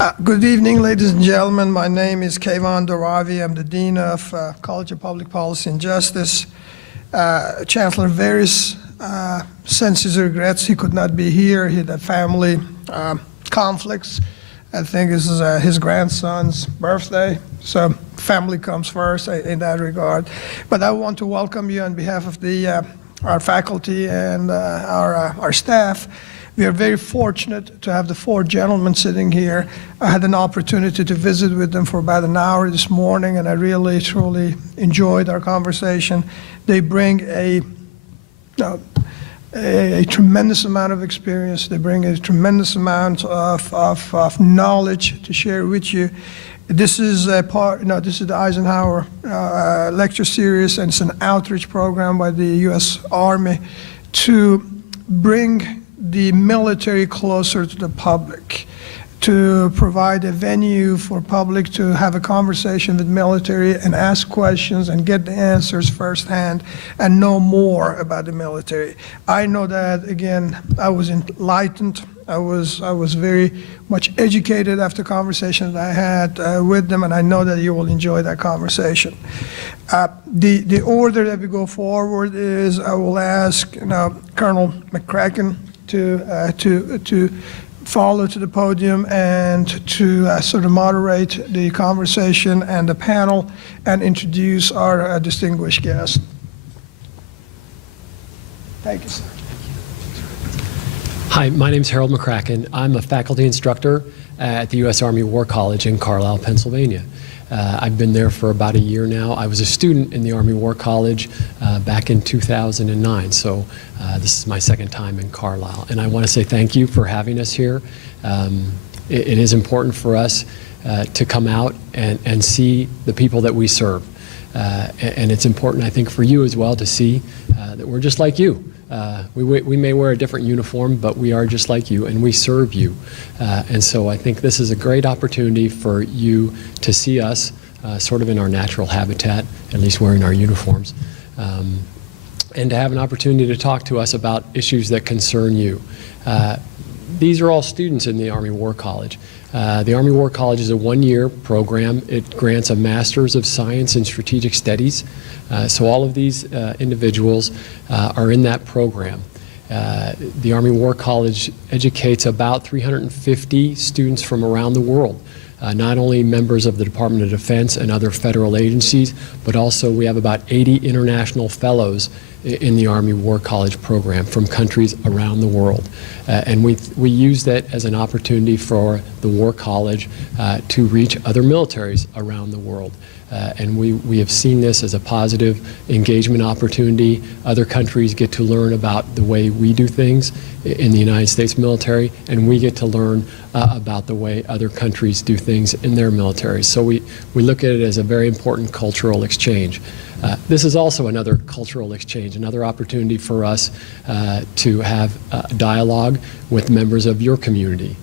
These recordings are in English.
Good evening, ladies and gentlemen. My name is Kayvan Doravi. I'm the Dean of College of Public Policy and Justice. Chancellor Veris sends his regrets. He could not be here. He had family conflicts. I think this is his grandson's birthday, so family comes first in that regard. But I want to welcome you on behalf of our faculty and our staff. We are very fortunate to have the four gentlemen sitting here. I had an opportunity to visit with them for about an hour this morning, and I really, truly enjoyed our conversation. They bring a tremendous amount of experience. They bring a tremendous amount of knowledge to share with you. This is this is the Eisenhower Lecture Series, and it's an outreach program by the U.S. Army to bring the military closer to the public, to provide a venue for public to have a conversation with military and ask questions and get the answers firsthand and know more about the military. I know that, again, I was enlightened. I was very much educated after conversations I had with them, and I know that you will enjoy that conversation. The order that we go forward is I will ask Colonel McCracken to follow to the podium and to sort of moderate the conversation and the panel and introduce our distinguished guest. Thank you, sir. Hi, my name is Harold McCracken. I'm a faculty instructor at the U.S. Army War College in Carlisle, Pennsylvania. I've been there for about a year now. I was a student in the Army War College back in 2009, so this is my second time in Carlisle. And I want to say thank you for having us here. It is important for us to come out and see the people that we serve. And it's important, I think, for you as well to see that we're just like you. We may wear a different uniform, but we are just like you, and we serve you. And so I think this is a great opportunity for you to see us sort of in our natural habitat, at least wearing our uniforms, and to have an opportunity to talk to us about issues that concern you. These are all students in the Army War College. The Army War College is a one-year program. It grants a Master's of Science in Strategic Studies. So all of these individuals are in that program. The Army War College educates about 350 students from around the world, not only members of the Department of Defense and other federal agencies, but also we have about 80 international fellows in the Army War College program from countries around the world. And we use that as an opportunity for the War College to reach other militaries around the world. And we have seen this as a positive engagement opportunity. Other countries get to learn about the way we do things in the United States military, and we get to learn about the way other countries do things in their military. So we look at it as a very important cultural exchange. This is also another cultural exchange, another opportunity for us to have dialogue with members of your community.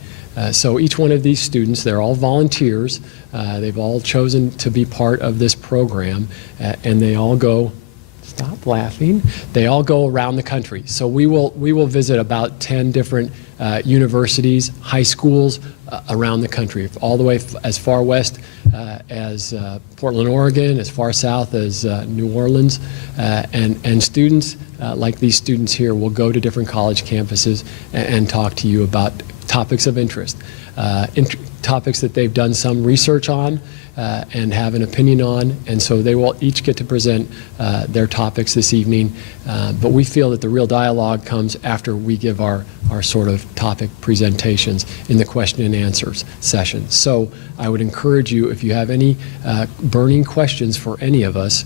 So each one of these students, they're all volunteers. They've all chosen to be part of this program, and they all go, stop laughing, they all go around the country. So we will visit about 10 different universities, high schools around the country, all the way as far west as Portland, Oregon, as far south as New Orleans. And students, like these students here, will go to different college campuses and talk to you about topics of interest, topics that they've done some research on and have an opinion on, and so they will each get to present their topics this evening. But we feel that the real dialogue comes after we give our sort of topic presentations in the question and answers session. So I would encourage you, if you have any burning questions for any of us,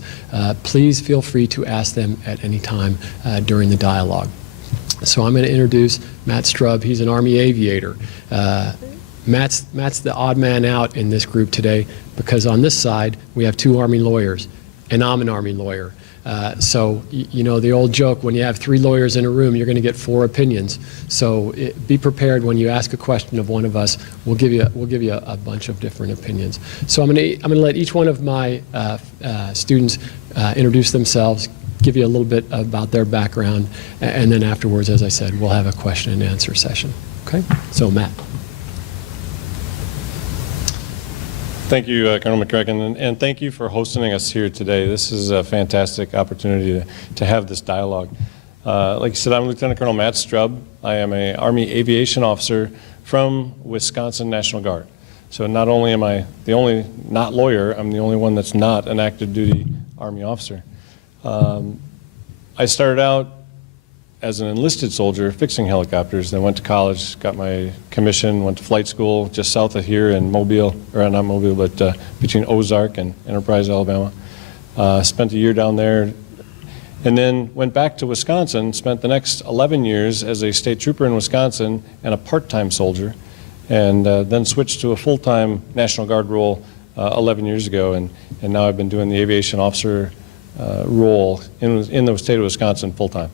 please feel free to ask them at any time during the dialogue. So I'm going to introduce Matt Strub. He's an Army aviator. Matt's the odd man out in this group today because on this side we have two Army lawyers, and I'm an Army lawyer. So you know the old joke, when you have three lawyers in a room, you're going to get four opinions. So be prepared when you ask a question of one of us. We'll give you a bunch of different opinions. So I'm going to let each one of my students introduce themselves, give you a little bit about their background, and then afterwards, as I said, we'll have a question and answer session. Okay? So Matt. Thank you, Colonel McCracken, and thank you for hosting us here today. This is a fantastic opportunity to have this dialogue. Like you said, I'm Lieutenant Colonel Matt Strubb. I am an Army aviation officer from Wisconsin National Guard. So not only am I the only not lawyer, I'm the only one that's not an active duty Army officer. I started out as an enlisted soldier fixing helicopters, then went to college, got my commission, went to flight school just south of here in Mobile, or not Mobile, but between Ozark and Enterprise, Alabama. Spent a year down there, and then went back to Wisconsin, spent the next 11 years as a state trooper in Wisconsin and a part-time soldier, and then switched to a full-time National Guard role 11 years ago, and now I've been doing the aviation officer role in the state of Wisconsin full-time.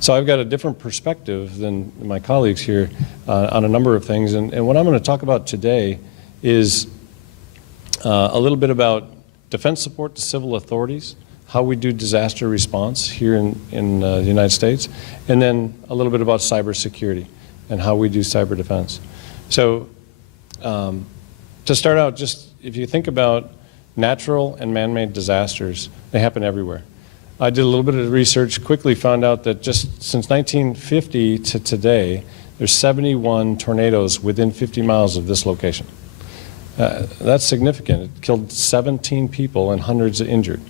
So I've got a different perspective than my colleagues here on a number of things, and what I'm going to talk about today is a little bit about defense support to civil authorities, how we do disaster response here in the United States, and then a little bit about cybersecurity and how we do cyber defense. So to start out, just if you think about natural and man-made disasters, they happen everywhere. I did a little bit of research, quickly found out that just since 1950 to today, there's 71 tornadoes within 50 miles of this location. That's significant. It killed 17 people and hundreds injured.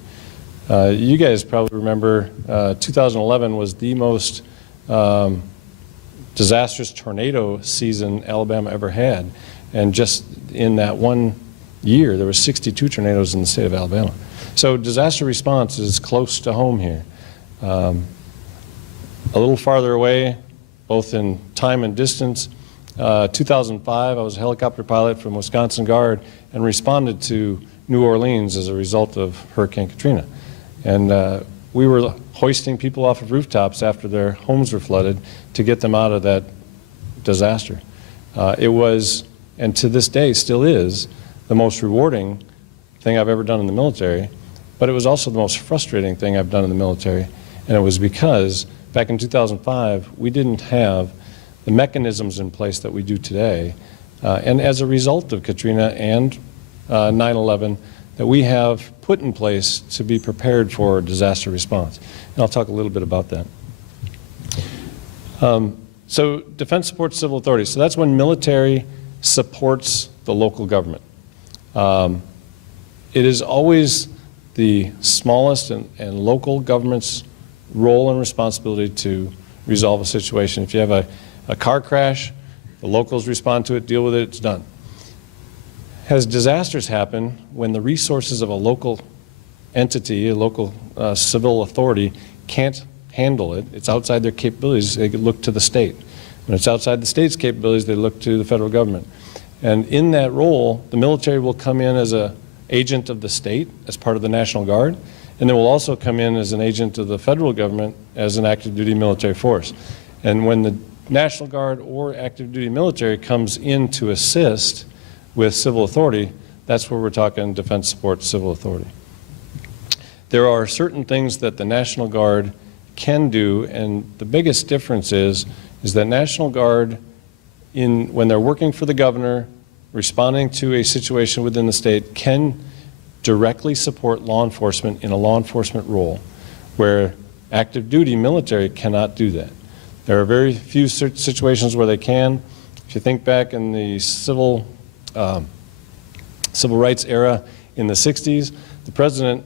You guys probably remember 2011 was the most disastrous tornado season Alabama ever had. And just in that one year, there were 62 tornadoes in the state of Alabama. So disaster response is close to home here. A little farther away, both in time and distance, 2005, I was a helicopter pilot from Wisconsin Guard and responded to New Orleans as a result of Hurricane Katrina. And we were hoisting people off of rooftops after their homes were flooded to get them out of that disaster. It was, and to this day still is, the most rewarding thing I've ever done in the military, but it was also the most frustrating thing I've done in the military, and it was because back in 2005, we didn't have the mechanisms in place that we do today, and as a result of Katrina and 9/11, that we have put in place to be prepared for disaster response. And I'll talk a little bit about that. So defense supports civil authorities. So that's when military supports the local government. It is always the smallest and local government's role and responsibility to resolve a situation. If you have a car crash, the locals respond to it, deal with it, it's done. As disasters happen, when the resources of a local entity, a local civil authority can't handle it, it's outside their capabilities, they look to the state. When it's outside the state's capabilities, they look to the federal government. And in that role, the military will come in as an agent of the state, as part of the National Guard, and they will also come in as an agent of the federal government as an active duty military force. And when the National Guard or active duty military comes in to assist with civil authority, that's where we're talking defense support civil authority. There are certain things that the National Guard can do, and the biggest difference is that National Guard, when they're working for the governor, responding to a situation within the state, can directly support law enforcement in a law enforcement role, where active duty military cannot do that. There are very few situations where they can. If you think back in the civil rights era in the 60s, the president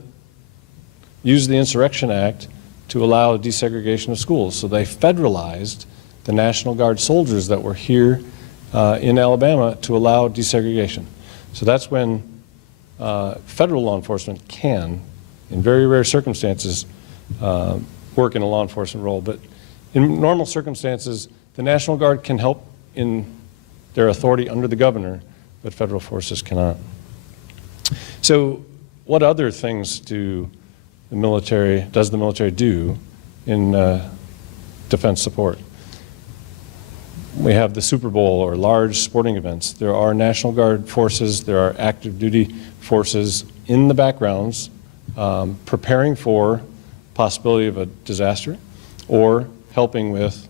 used the Insurrection Act to allow desegregation of schools. So they federalized the National Guard soldiers that were here in Alabama to allow desegregation. So that's when federal law enforcement can, in very rare circumstances, work in a law enforcement role. But in normal circumstances, the National Guard can help in their authority under the governor, but federal forces cannot. So what other things does the military do in defense support? We have the Super Bowl or large sporting events. There are National Guard forces, there are active duty forces in the backgrounds preparing for possibility of a disaster or helping with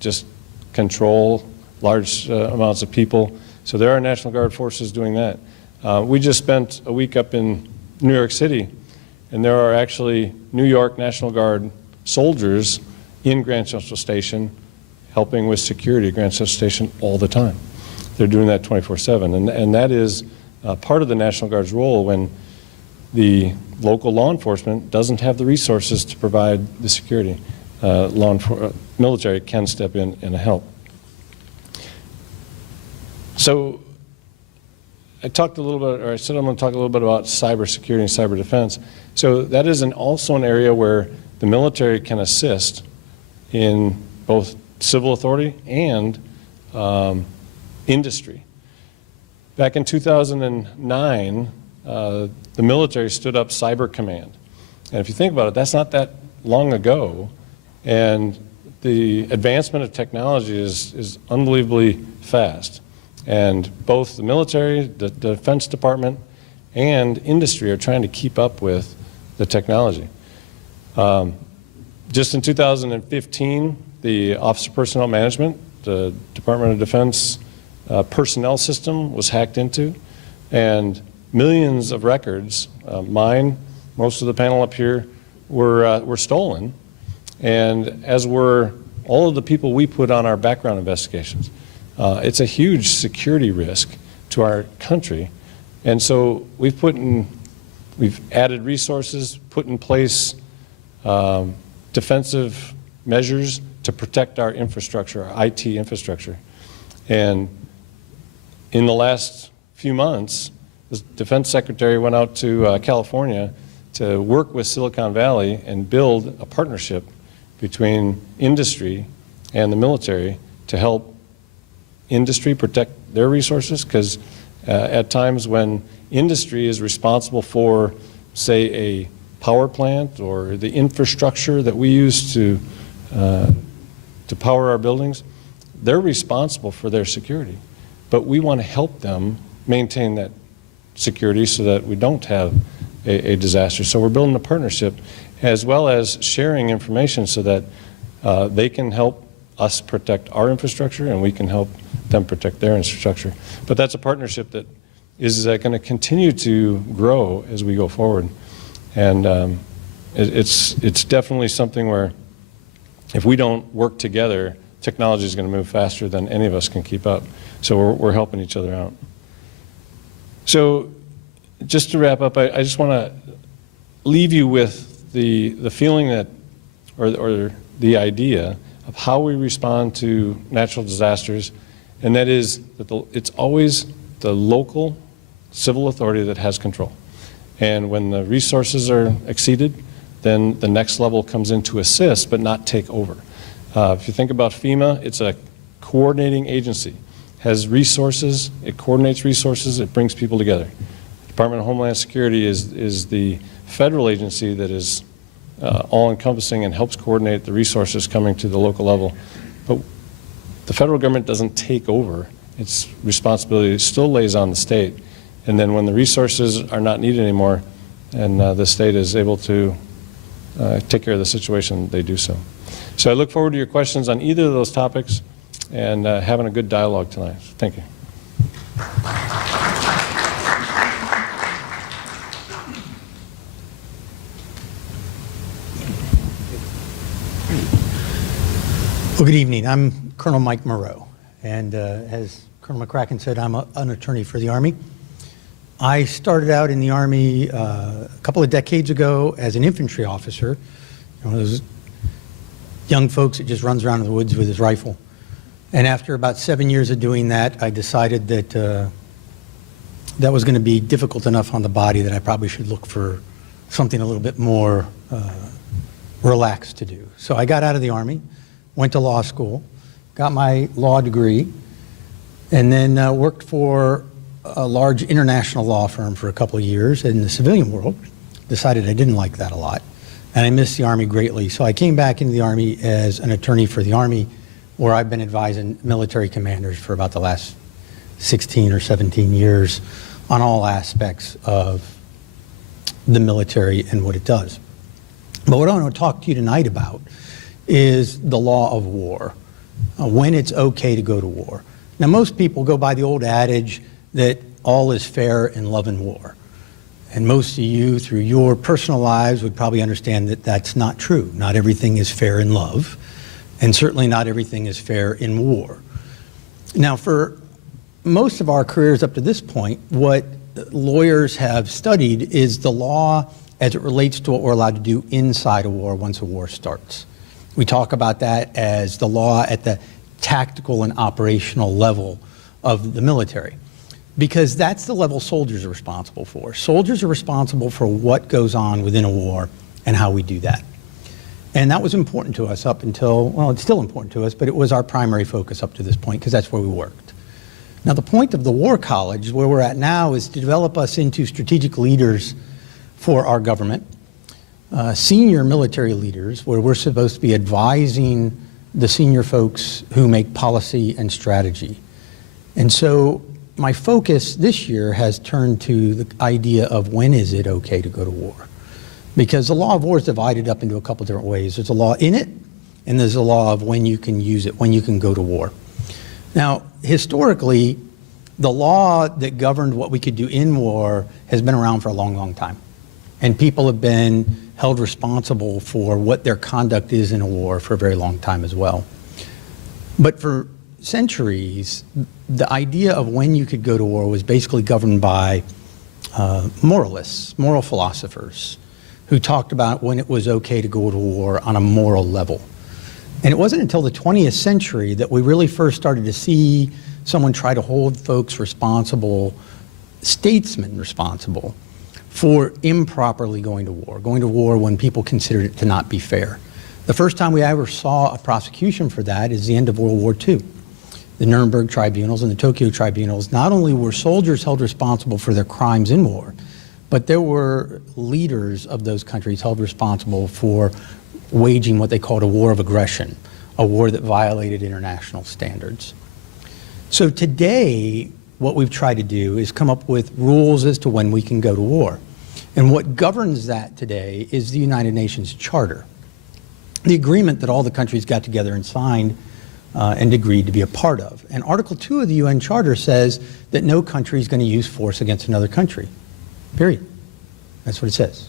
just control large amounts of people So there are National Guard forces doing that. We just spent a week up in New York City, and there are actually New York National Guard soldiers in Grand Central Station helping with security at Grand Central Station all the time. They're doing that 24/7, and that is part of the National Guard's role when the local law enforcement doesn't have the resources to provide the security. Military can step in and help. So I talked a little bit, or I said I'm going to talk a little bit about cybersecurity and cyber defense. So that is also an area where the military can assist in both civil authority and industry. Back in 2009, the military stood up Cyber Command. And if you think about it, that's not that long ago. And the advancement of technology is unbelievably fast. And both the military, the Defense Department, and industry are trying to keep up with the technology. Just in 2015, the Office of Personnel Management, the Department of Defense personnel system was hacked into, and millions of records, mine, most of the panel up here, were stolen, and as were all of the people we put on our background investigations. It's a huge security risk to our country, and so we've added resources, put in place defensive measures to protect our infrastructure, our IT infrastructure. And in the last few months, the Defense Secretary went out to California to work with Silicon Valley and build a partnership between industry and the military to help industry protect their resources, because at times when industry is responsible for, say, a power plant or the infrastructure that we use to power our buildings, they're responsible for their security. But we want to help them maintain that security so that we don't have a disaster. So we're building a partnership as well as sharing information so that they can help us protect our infrastructure and we can help them protect their infrastructure. But that's a partnership that is going to continue to grow as we go forward. And it's definitely something where if we don't work together, technology is going to move faster than any of us can keep up. So we're helping each other out. So just to wrap up, I just want to leave you with the feeling that, or the idea of how we respond to natural disasters, and that is that it's always the local civil authority that has control. And when the resources are exceeded, then the next level comes in to assist but not take over. If you think about FEMA, it's a coordinating agency. Has resources, it coordinates resources, it brings people together. Department of Homeland Security is the federal agency that is all-encompassing and helps coordinate the resources coming to the local level. But the federal government doesn't take over. Its responsibility still lays on the state. And then when the resources are not needed anymore and the state is able to take care of the situation, they do so. So I look forward to your questions on either of those topics and having a good dialogue tonight. Thank you. Well, good evening. I'm Colonel Mike Moreau, and as Colonel McCracken said, I'm an attorney for the Army. I started out in the Army a couple of decades ago as an infantry officer, one of those young folks that just runs around in the woods with his rifle. And after about 7 years of doing that, I decided that that was going to be difficult enough on the body that I probably should look for something a little bit more relaxed to do. So I got out of the Army, went to law school, got my law degree, and then worked for a large international law firm for a couple of years in the civilian world. Decided I didn't like that a lot, and I missed the Army greatly. So I came back into the Army as an attorney for the Army, where I've been advising military commanders for about the last 16 or 17 years on all aspects of the military and what it does. But what I want to talk to you tonight about is the law of war, when it's okay to go to war. Now, most people go by the old adage that all is fair in love and war. And most of you, through your personal lives, would probably understand that that's not true. Not everything is fair in love, and certainly not everything is fair in war. Now, for most of our careers up to this point, what lawyers have studied is the law as it relates to what we're allowed to do inside a war once a war starts. We talk about that as the law at the tactical and operational level of the military, because that's the level soldiers are responsible for. Soldiers are responsible for what goes on within a war and how we do that. And that was important to us up until, well, it's still important to us, but it was our primary focus up to this point because that's where we worked. Now, the point of the War College, where we're at now, is to develop us into strategic leaders for our government, senior military leaders, where we're supposed to be advising the senior folks who make policy and strategy. And so my focus this year has turned to the idea of when is it okay to go to war? Because the law of war is divided up into a couple different ways. There's a law in it, and there's a law of when you can use it, when you can go to war. Now, historically, the law that governed what we could do in war has been around for a long, long time. And people have been held responsible for what their conduct is in a war for a very long time as well. But for centuries, the idea of when you could go to war was basically governed by moralists, moral philosophers, who talked about when it was okay to go to war on a moral level. And it wasn't until the 20th century that we really first started to see someone try to hold folks responsible, statesmen responsible, for improperly going to war when people considered it to not be fair. The first time we ever saw a prosecution for that is the end of World War II. The Nuremberg tribunals and the Tokyo tribunals, not only were soldiers held responsible for their crimes in war, but there were leaders of those countries held responsible for waging what they called a war of aggression, a war that violated international standards. So today, what we've tried to do is come up with rules as to when we can go to war. And what governs that today is the United Nations Charter, the agreement that all the countries got together and signed and agreed to be a part of. And Article 2 of the UN Charter says that no country is going to use force against another country, period. That's what it says.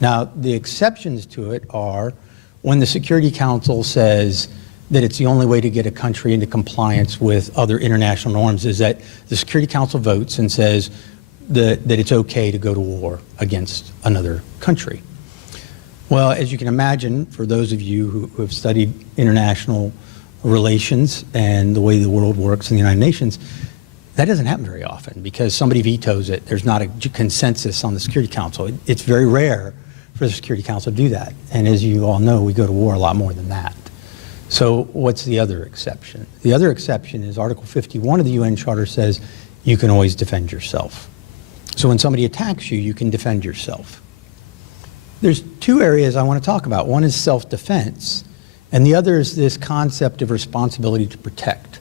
Now, the exceptions to it are when the Security Council says that it's the only way to get a country into compliance with other international norms is that the Security Council votes and says that it's okay to go to war against another country. Well, as you can imagine, for those of you who have studied international relations and the way the world works in the United Nations, that doesn't happen very often because somebody vetoes it. There's not a consensus on the Security Council. It's very rare for the Security Council to do that. And as you all know, we go to war a lot more than that. So what's the other exception? The other exception is Article 51 of the UN Charter says you can always defend yourself. So when somebody attacks you, you can defend yourself. There's two areas I want to talk about. One is self-defense, and the other is this concept of responsibility to protect.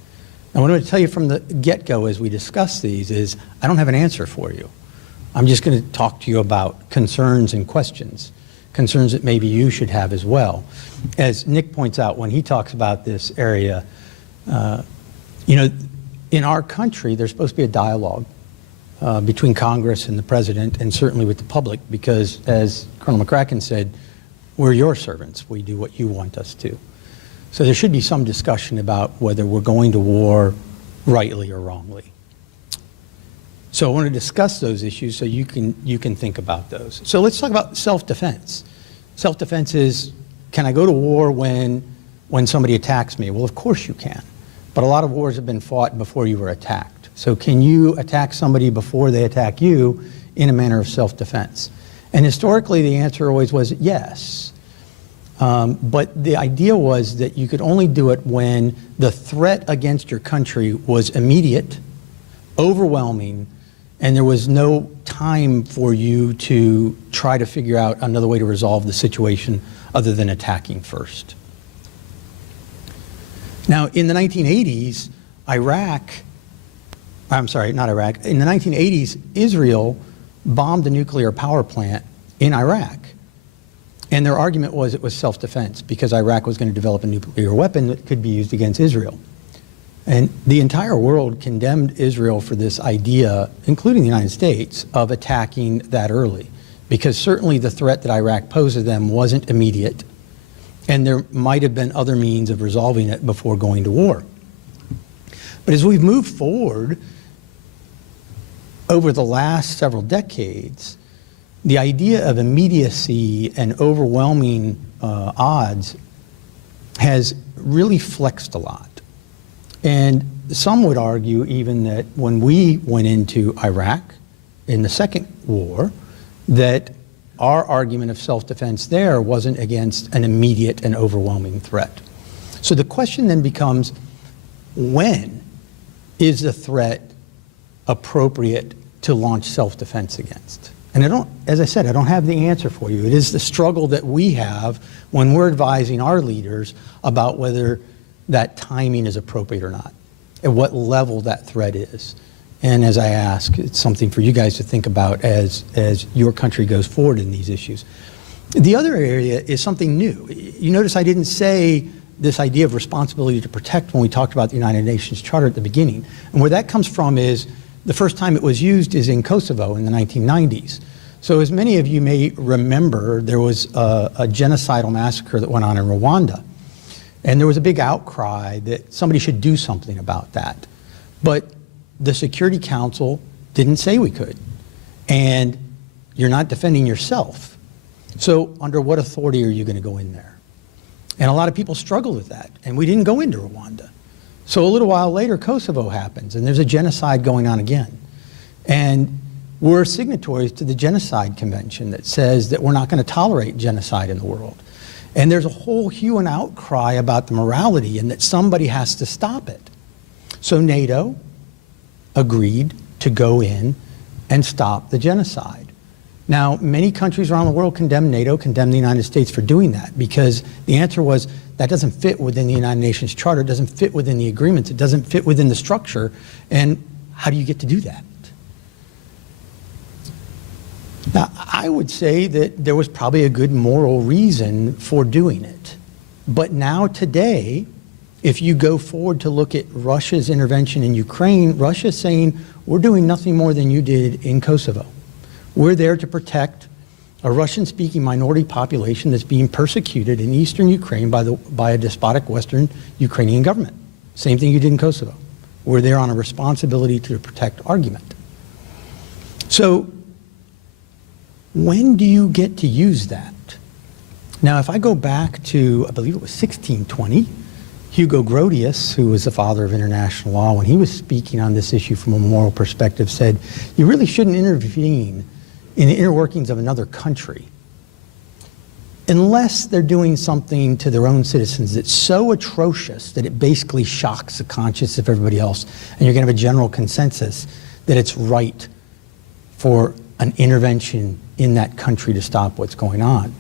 Now, what I'm going to tell you from the get-go as we discuss these is I don't have an answer for you. I'm just going to talk to you about concerns and questions, concerns that maybe you should have as well. As Nick points out when he talks about this area, in our country, there's supposed to be a dialogue between Congress and the President and certainly with the public because, as Colonel McCracken said, we're your servants. We do what you want us to. So there should be some discussion about whether we're going to war rightly or wrongly. So I want to discuss those issues so you can think about those. So let's talk about self-defense. Self-defense is, can I go to war when somebody attacks me? Well, of course you can. But a lot of wars have been fought before you were attacked. So can you attack somebody before they attack you in a manner of self-defense? And historically, the answer always was yes. But the idea was that you could only do it when the threat against your country was immediate, overwhelming, and there was no time for you to try to figure out another way to resolve the situation other than attacking first. Now, in the 1980s, in the 1980s, Israel bombed a nuclear power plant in Iraq. And their argument was it was self-defense because Iraq was going to develop a nuclear weapon that could be used against Israel. And the entire world condemned Israel for this idea, including the United States, of attacking that early. Because certainly the threat that Iraq posed to them wasn't immediate, and there might have been other means of resolving it before going to war. But as we've moved forward over the last several decades, the idea of immediacy and overwhelming odds has really flexed a lot. And some would argue even that when we went into Iraq in the second war, that our argument of self-defense there wasn't against an immediate and overwhelming threat. So the question then becomes, when is the threat appropriate to launch self-defense against? And as I said, I don't have the answer for you. It is the struggle that we have when we're advising our leaders about whether that timing is appropriate or not, at what level that threat is. And as I ask, it's something for you guys to think about as your country goes forward in these issues. The other area is something new. You notice I didn't say this idea of responsibility to protect when we talked about the United Nations Charter at the beginning. And where that comes from is the first time it was used is in Kosovo in the 1990s. So as many of you may remember, there was a genocidal massacre that went on in Rwanda. And there was a big outcry that somebody should do something about that. But the Security Council didn't say we could. And you're not defending yourself. So under what authority are you going to go in there? And a lot of people struggle with that. And we didn't go into Rwanda. So a little while later, Kosovo happens, and there's a genocide going on again. And we're signatories to the Genocide Convention that says that we're not going to tolerate genocide in the world. And there's a whole hue and outcry about the morality and that somebody has to stop it. So NATO agreed to go in and stop the genocide. Now, many countries around the world condemn NATO, condemn the United States for doing that, because the answer was that doesn't fit within the United Nations Charter, it doesn't fit within the agreements, it doesn't fit within the structure, and how do you get to do that? Now, I would say that there was probably a good moral reason for doing it. But now today, if you go forward to look at Russia's intervention in Ukraine, Russia's saying, we're doing nothing more than you did in Kosovo. We're there to protect a Russian-speaking minority population that's being persecuted in eastern Ukraine by a despotic Western Ukrainian government. Same thing you did in Kosovo. We're there on a responsibility to protect argument. So when do you get to use that? Now, if I go back to, I believe it was 1620, Hugo Grotius, who was the father of international law, when he was speaking on this issue from a moral perspective, said, you really shouldn't intervene in the inner workings of another country unless they're doing something to their own citizens that's so atrocious that it basically shocks the conscience of everybody else, and you're going to have a general consensus that it's right for an intervention in that country to stop what's going on.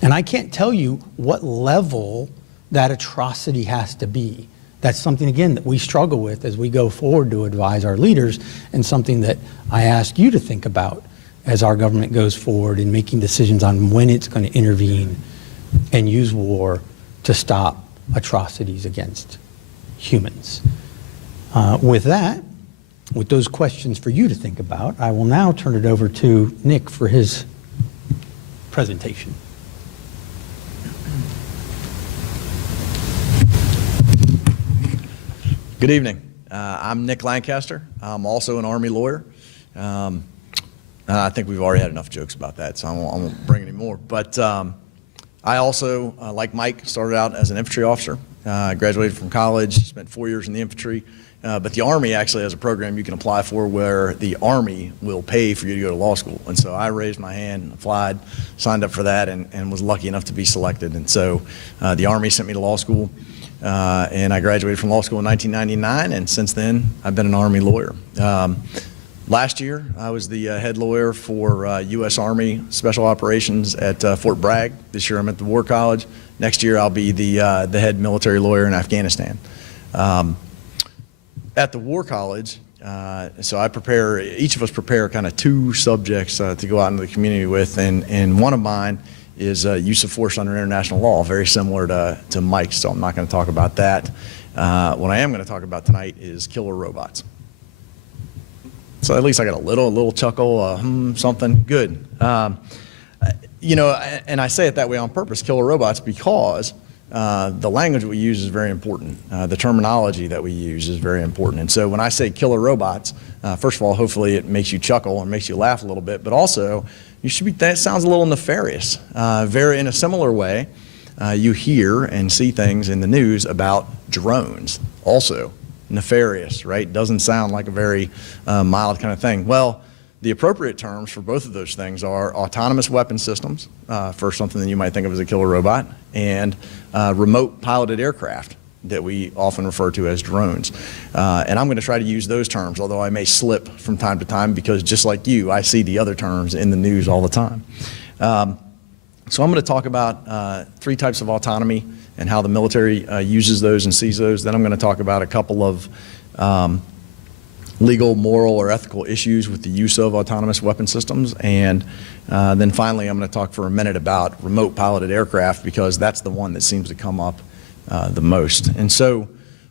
And I can't tell you what level that atrocity has to be. That's something, again, that we struggle with as we go forward to advise our leaders, and something that I ask you to think about as our government goes forward in making decisions on when it's going to intervene and use war to stop atrocities against humans. With that, with those questions for you to think about, I will now turn it over to Nick for his presentation. Good evening. I'm Nick Lancaster. I'm also an Army lawyer. I think we've already had enough jokes about that, so I won't bring any more. But I also, like Mike, started out as an infantry officer. I graduated from college, spent 4 years in the infantry. But the Army actually has a program you can apply for where the Army will pay for you to go to law school. And so I raised my hand, applied, signed up for that, and was lucky enough to be selected. And so the Army sent me to law school, and I graduated from law school in 1999, and since then I've been an Army lawyer. Last year, I was the head lawyer for U.S. Army Special Operations at Fort Bragg. This year I'm at the War College. Next year I'll be the head military lawyer in Afghanistan. At the War College, so each of us prepare kind of two subjects to go out into the community with, and one of mine is use of force under international law, very similar to Mike's, so I'm not going to talk about that. What I am going to talk about tonight is killer robots. So at least I got a little chuckle, something good. You know, and I say it that way on purpose, killer robots, because the language we use is very important. The terminology that we use is very important. And so when I say killer robots, first of all, hopefully it makes you chuckle and makes you laugh a little bit, but also that sounds a little nefarious. In a similar way, you hear and see things in the news about drones, also nefarious, right? Doesn't sound like a very mild kind of thing. Well, the appropriate terms for both of those things are autonomous weapon systems, for something that you might think of as a killer robot, and remote piloted aircraft that we often refer to as drones. And I'm going to try to use those terms, although I may slip from time to time because just like you, I see the other terms in the news all the time. So I'm going to talk about 3 types of autonomy and how the military uses those and sees those. Then I'm going to talk about a couple of legal, moral, or ethical issues with the use of autonomous weapon systems. And then finally, I'm going to talk for a minute about remote piloted aircraft, because that's the one that seems to come up the most. And so,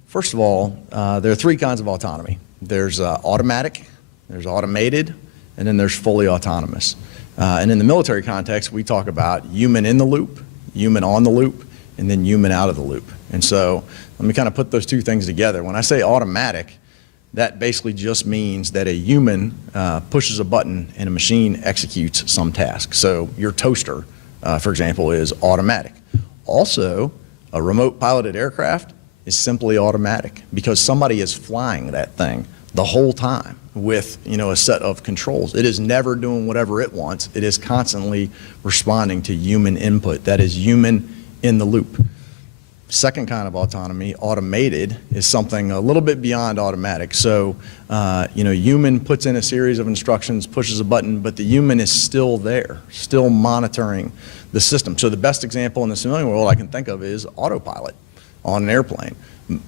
first of all, there are 3 kinds of autonomy. There's automatic, there's automated, and then there's fully autonomous. And in the military context, we talk about human in the loop, human on the loop, and then human out of the loop. And so let me kind of put those 2 things together. When I say automatic, that basically just means that a human pushes a button and a machine executes some task. So your toaster, for example, is automatic. Also, a remote piloted aircraft is simply automatic because somebody is flying that thing the whole time with, you know, a set of controls. It is never doing whatever it wants. It is constantly responding to human input. That is human in the loop. Second kind of autonomy, automated, is something a little bit beyond automatic. So, you know, human puts in a series of instructions, pushes a button, but the human is still there, still monitoring the system. So the best example in the civilian world I can think of is autopilot on an airplane.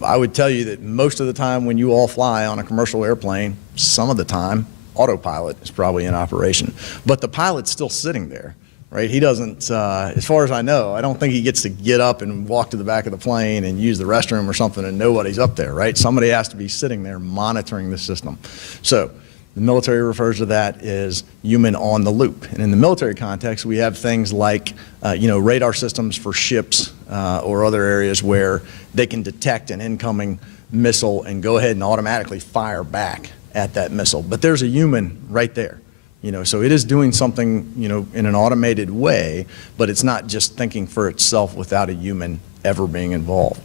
I would tell you that most of the time when you all fly on a commercial airplane, some of the time, autopilot is probably in operation. But the pilot's still sitting there. Right? He doesn't, as far as I know, I don't think he gets to get up and walk to the back of the plane and use the restroom or something and nobody's up there, right? Somebody has to be sitting there monitoring the system. So the military refers to that as human on the loop. And in the military context, we have things like, you know, radar systems for ships or other areas where they can detect an incoming missile and go ahead and automatically fire back at that missile. But there's a human right there. You know, so it is doing something, you know, in an automated way, but it's not just thinking for itself without a human ever being involved.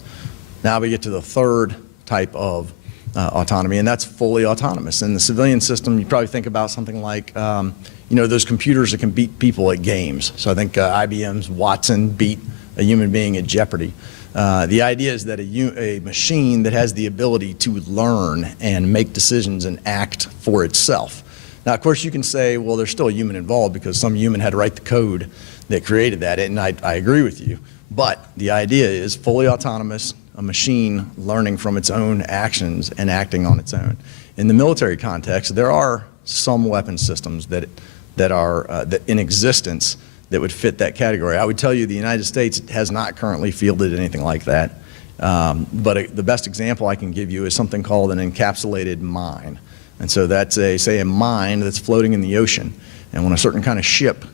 Now we get to the third type of autonomy, and that's fully autonomous. In the civilian system, you probably think about something like, you know, those computers that can beat people at games. So I think IBM's Watson beat a human being at Jeopardy. The idea is that a machine that has the ability to learn and make decisions and act for itself. Now, of course, you can say, well, there's still a human involved because some human had to write the code that created that, and I agree with you. But the idea is fully autonomous, a machine learning from its own actions and acting on its own. In the military context, there are some weapon systems that are in existence that would fit that category. I would tell you the United States has not currently fielded anything like that. But the best example I can give you is something called an encapsulated mine. And so that's say a mine that's floating in the ocean. And when a certain kind of ship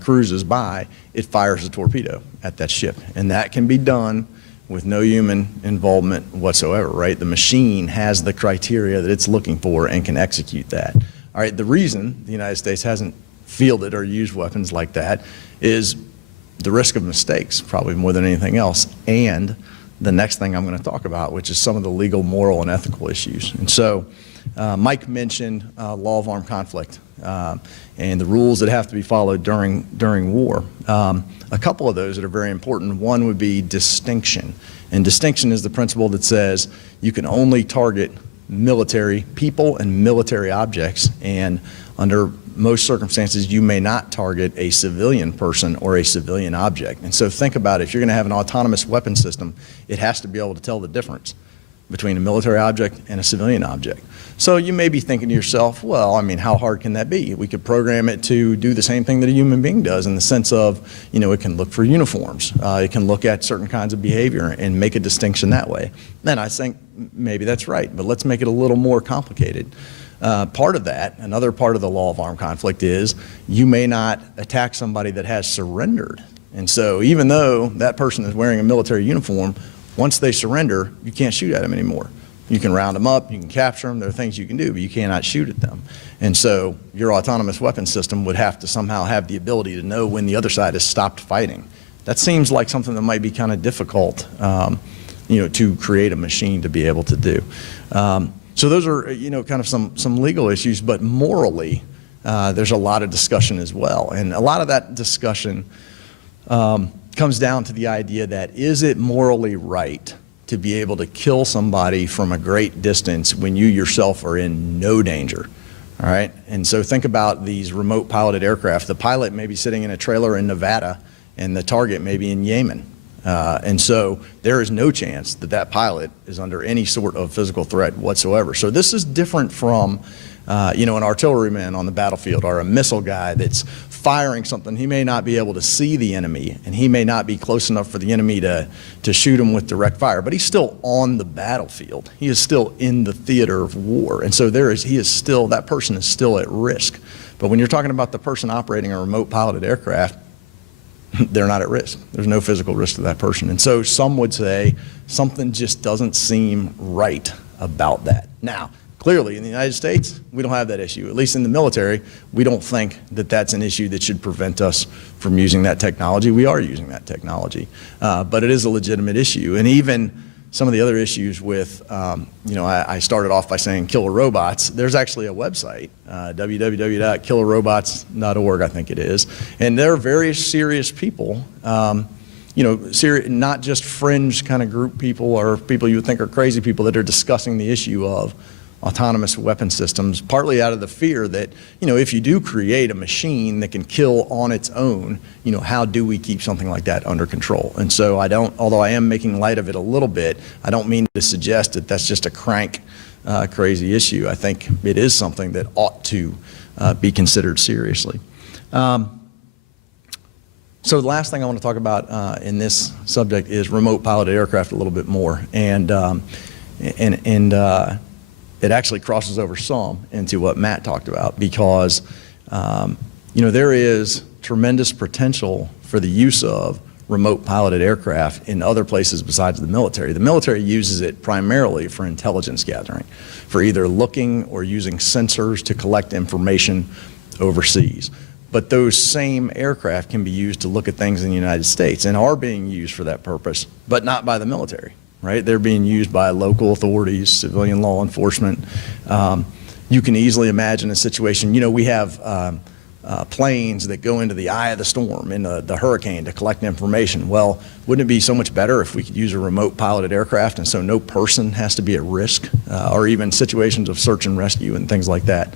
cruises by, it fires a torpedo at that ship. And that can be done with no human involvement whatsoever, right? The machine has the criteria that it's looking for and can execute that. All right, the reason the United States hasn't fielded or used weapons like that is the risk of mistakes, probably more than anything else, and the next thing I'm going to talk about, which is some of the legal, moral, and ethical issues. And so Mike mentioned law of armed conflict and the rules that have to be followed during war. A couple of those that are very important. One would be distinction. And distinction is the principle that says you can only target military people and military objects, and under most circumstances you may not target a civilian person or a civilian object. And so think about it. If you're going to have an autonomous weapon system, it has to be able to tell the difference between a military object and a civilian object. So you may be thinking to yourself, well, I mean, how hard can that be? We could program it to do the same thing that a human being does in the sense of, you know, it can look for uniforms. It can look at certain kinds of behavior and make a distinction that way. And I think maybe that's right, but let's make it a little more complicated. Part of that, another part of the law of armed conflict is you may not attack somebody that has surrendered. And so even though that person is wearing a military uniform, once they surrender, you can't shoot at them anymore. You can round them up, you can capture them, there are things you can do, but you cannot shoot at them. And so your autonomous weapon system would have to somehow have the ability to know when the other side has stopped fighting. That seems like something that might be kind of difficult, you know, to create a machine to be able to do. So those are, you know, kind of some legal issues, but morally, there's a lot of discussion as well. And a lot of that discussion comes down to the idea that is it morally right to be able to kill somebody from a great distance when you yourself are in no danger, all right? And so think about these remote piloted aircraft. The pilot may be sitting in a trailer in Nevada and the target may be in Yemen. And so there is no chance that that pilot is under any sort of physical threat whatsoever. So this is different from, you know, an artilleryman on the battlefield or a missile guy that's firing something. He may not be able to see the enemy and he may not be close enough for the enemy to shoot him with direct fire, but he's still on the battlefield. He is still in the theater of war. And so that person is still at risk. But when you're talking about the person operating a remote piloted aircraft, they're not at risk. There's no physical risk to that person. And so some would say something just doesn't seem right about that. Now, clearly in the United States, we don't have that issue. At least in the military, we don't think that that's an issue that should prevent us from using that technology. We are using that technology. But it is a legitimate issue. And even some of the other issues with, you know, I started off by saying killer robots. There's actually a website, www.killerrobots.org, I think it is. And there are various serious people, you know, not just fringe kind of group people or people you would think are crazy people that are discussing the issue of autonomous weapon systems, partly out of the fear that, you know, if you do create a machine that can kill on its own, you know, how do we keep something like that under control? And so although I am making light of it a little bit, I don't mean to suggest that that's just a crank, crazy issue. I think it is something that ought to be considered seriously. So the last thing I want to talk about in this subject is remote piloted aircraft a little bit more. And it actually crosses over some into what Matt talked about because, you know, there is tremendous potential for the use of remote piloted aircraft in other places besides the military. The military uses it primarily for intelligence gathering, for either looking or using sensors to collect information overseas. But those same aircraft can be used to look at things in the United States and are being used for that purpose, but not by the military. Right? They're being used by local authorities, civilian law enforcement. You can easily imagine a situation, you know, we have planes that go into the eye of the storm, in the hurricane to collect information. Well, wouldn't it be so much better if we could use a remote piloted aircraft and so no person has to be at risk, or even situations of search and rescue and things like that.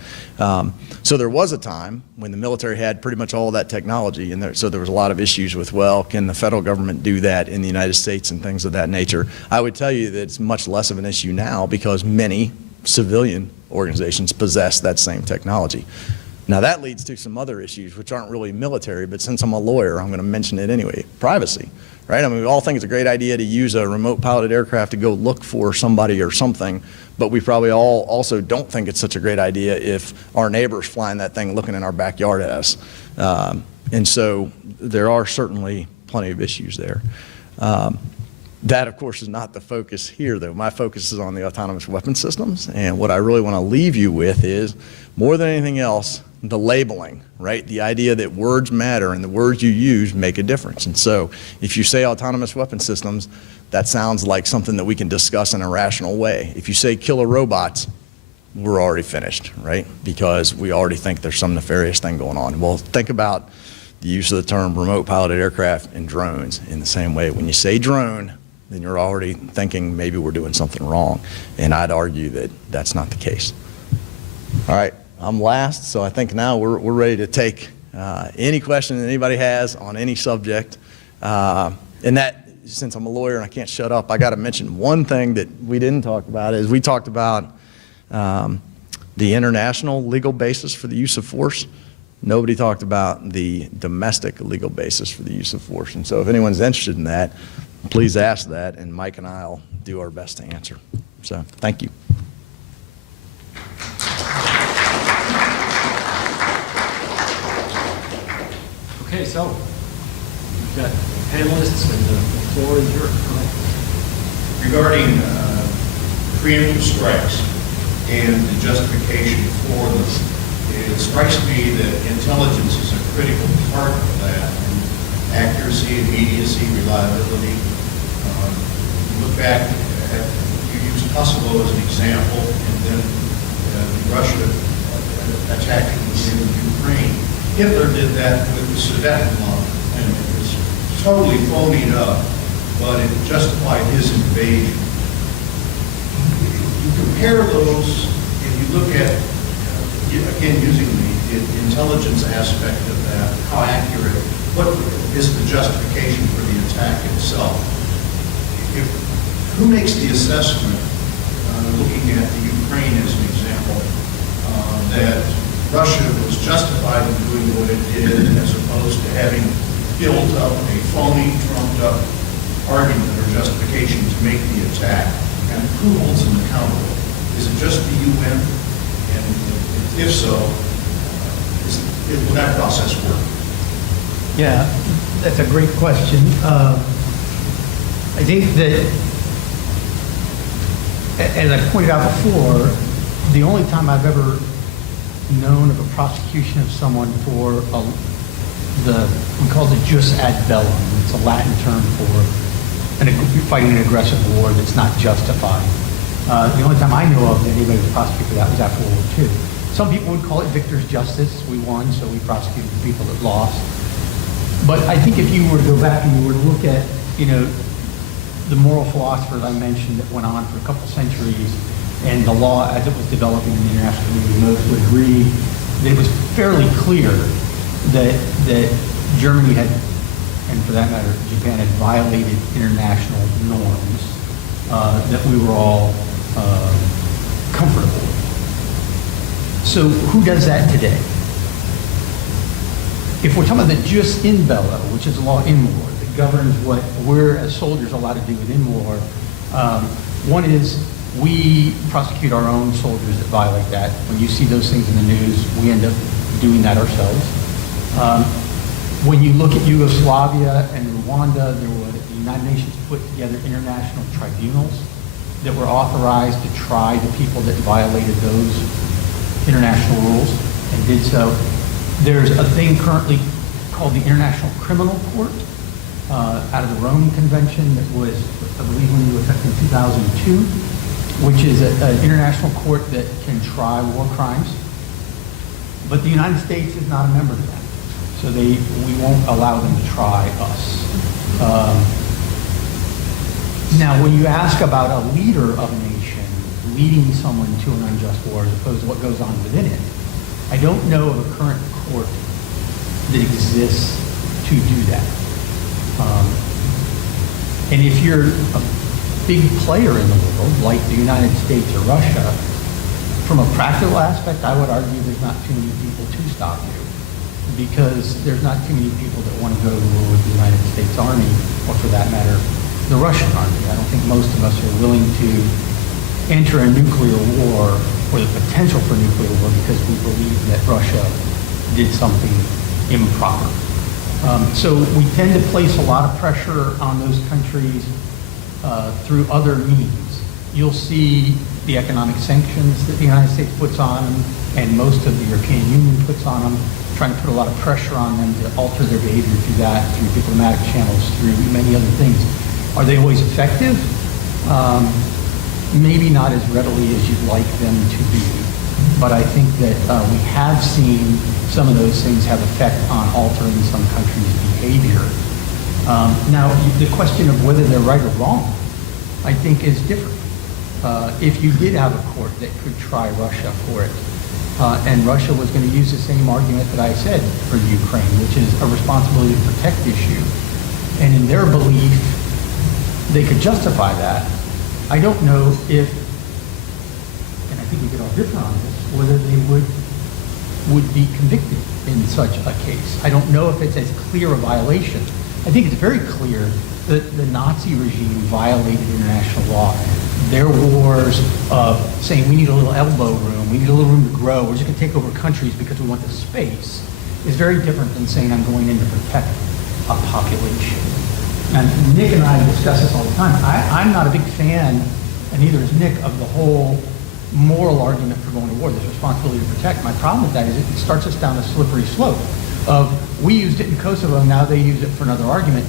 So there was a time when the military had pretty much all of that technology, and so there was a lot of issues with, well, can the federal government do that in the United States and things of that nature? I would tell you that it's much less of an issue now because many civilian organizations possess that same technology. Now that leads to some other issues which aren't really military, but since I'm a lawyer, I'm going to mention it anyway. Privacy, right? I mean, we all think it's a great idea to use a remote piloted aircraft to go look for somebody or something, but we probably all also don't think it's such a great idea if our neighbor's flying that thing looking in our backyard at us. And so there are certainly plenty of issues there. That, of course, is not the focus here, though. My focus is on the autonomous weapon systems, and what I really want to leave you with is, more than anything else, the labeling, right? The idea that words matter and the words you use make a difference. And so if you say autonomous weapon systems, that sounds like something that we can discuss in a rational way. If you say killer robots, we're already finished, right? Because we already think there's some nefarious thing going on. Well, think about the use of the term remote piloted aircraft and drones in the same way. When you say drone, then you're already thinking maybe we're doing something wrong. And I'd argue that that's not the case. All right. I'm last, so I think now we're ready to take any question that anybody has on any subject. And that, since I'm a lawyer and I can't shut up, I got to mention one thing that we didn't talk about is we talked about the international legal basis for the use of force. Nobody talked about the domestic legal basis for the use of force. And so if anyone's interested in that, please ask that, and Mike and I will do our best to answer. So thank you. Okay, so we've got panelists, and the floor is yours. Go ahead. Regarding preemptive strikes and the justification for them, it strikes me that intelligence is a critical part of that. And accuracy, immediacy, reliability. Look back at, you used Kosovo as an example, and then Russia attacking in Ukraine. Hitler did that with the Sudetenland, and it was totally phonied up, but it justified his invasion. You compare those, if you look at, again, using the intelligence aspect of that, how accurate, what is the justification for the attack itself? Who makes the assessment, looking at the Ukraine as an example, that Russia was justified in doing what it did as opposed to having built up a phony, trumped-up argument or justification to make the attack? And who holds them accountable? Is it just the UN? And if so, will that process work? Yeah, that's a great question. I think that, as I pointed out before, the only time I've ever known of a prosecution of someone for we call it jus ad bellum. It's a Latin term for fighting an aggressive war that's not justified. The only time I know of that anybody was prosecuted for that was after World War II. Some people would call it victor's justice. We won, so we prosecuted the people that lost. But I think if you were to go back and you were to look at, the moral philosophers I mentioned that went on for a couple centuries, and the law as it was developing in the international community, most would agree that it was fairly clear that Germany had, and for that matter, Japan had violated international norms that we were all comfortable with. So who does that today? If we're talking about the jus in bello, which is the law in war, that governs what we're as soldiers allowed to do within war, one is we prosecute our own soldiers that violate that. When you see those things in the news, we end up doing that ourselves. When you look at Yugoslavia and Rwanda, the United Nations put together international tribunals that were authorized to try the people that violated those international rules and did so. There's a thing currently called the International Criminal Court out of the Rome Convention that was, I believe, when you effect in 2002, which is an international court that can try war crimes. But the United States is not a member of that. So we won't allow them to try us. Now, when you ask about a leader of a nation leading someone to an unjust war as opposed to what goes on within it, I don't know of a current court that exists to do that. And if you're a big player in the world, like the United States or Russia, from a practical aspect, I would argue there's not too many people to stop you, because there's not too many people that want to go to war with the United States Army, or for that matter, the Russian Army. I don't think most of us are willing to enter a nuclear war, or the potential for nuclear war, because we believe that Russia did something improper. So we tend to place a lot of pressure on those countries through other means. You'll see the economic sanctions that the United States puts on them, and most of the European Union puts on them, trying to put a lot of pressure on them to alter their behavior through that, through diplomatic channels, through many other things. Are they always effective? Maybe not as readily as you'd like them to be, but I think that we have seen some of those things have effect on altering some countries' behavior. Now, the question of whether they're right or wrong, I think, is different. If you did have a court that could try Russia for it, and Russia was going to use the same argument that I said for Ukraine, which is a responsibility to protect issue, and in their belief, they could justify that. I don't know if, and I think we could all differ on this, whether they would be convicted in such a case. I don't know if it's as clear a violation. I think it's very clear that the Nazi regime violated international law. Their wars of saying we need a little elbow room, we need a little room to grow, we're just going to take over countries because we want the space, is very different than saying I'm going in to protect a population. And Nick and I discuss this all the time. I'm not a big fan, and neither is Nick, of the whole moral argument for going to war. There's responsibility to protect. My problem with that is it starts us down a slippery slope of we used it in Kosovo, now they use it for another argument.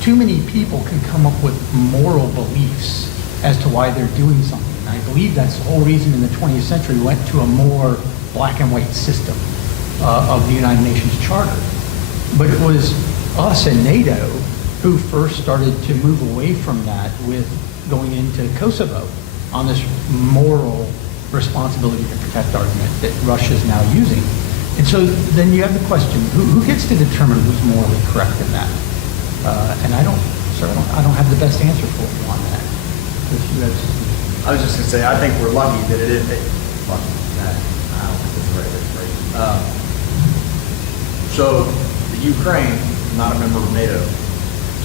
Too many people can come up with moral beliefs as to why they're doing something. And I believe that's the whole reason in the 20th century we went to a more black and white system of the United Nations Charter. But it was us and NATO who first started to move away from that with going into Kosovo on this moral responsibility to protect argument that Russia is now using. And so then you have the question, who gets to determine who's morally correct in that? And I don't have the best answer for you on that. I was just going to say, I think we're lucky that it is, lucky, that, I don't think that's the right way to phrase it. So the Ukraine is not a member of NATO,